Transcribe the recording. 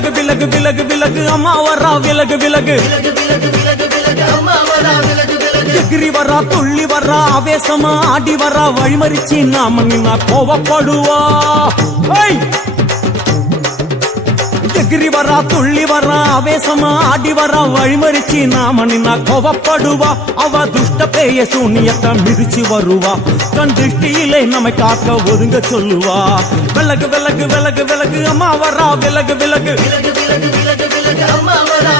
விலகு விலகு விலகு விலகு அம்மா வரா விலகு விலகு எகிரி வரா துள்ளி வரா ஆவேசமா ஆடி வரா வழிமறிச்சு நாம நின்னா கோவப்படுவா எகிரி வரா துள்ளி வரா ஆவேசமா ஆடி வரா வழிமறிச்சு நாம நின்னா கோவப்படுவா அவ துஷ்ட பேய சூனியத்தை மிதிச்சு வருவா கண் திருஷ்டியிலே நம்மை காக்க ஒதுங்க சொல்லுவா விலகு விலகு விலகு விலகு அம்மா வரா விலகு விலகு அம்மா வரா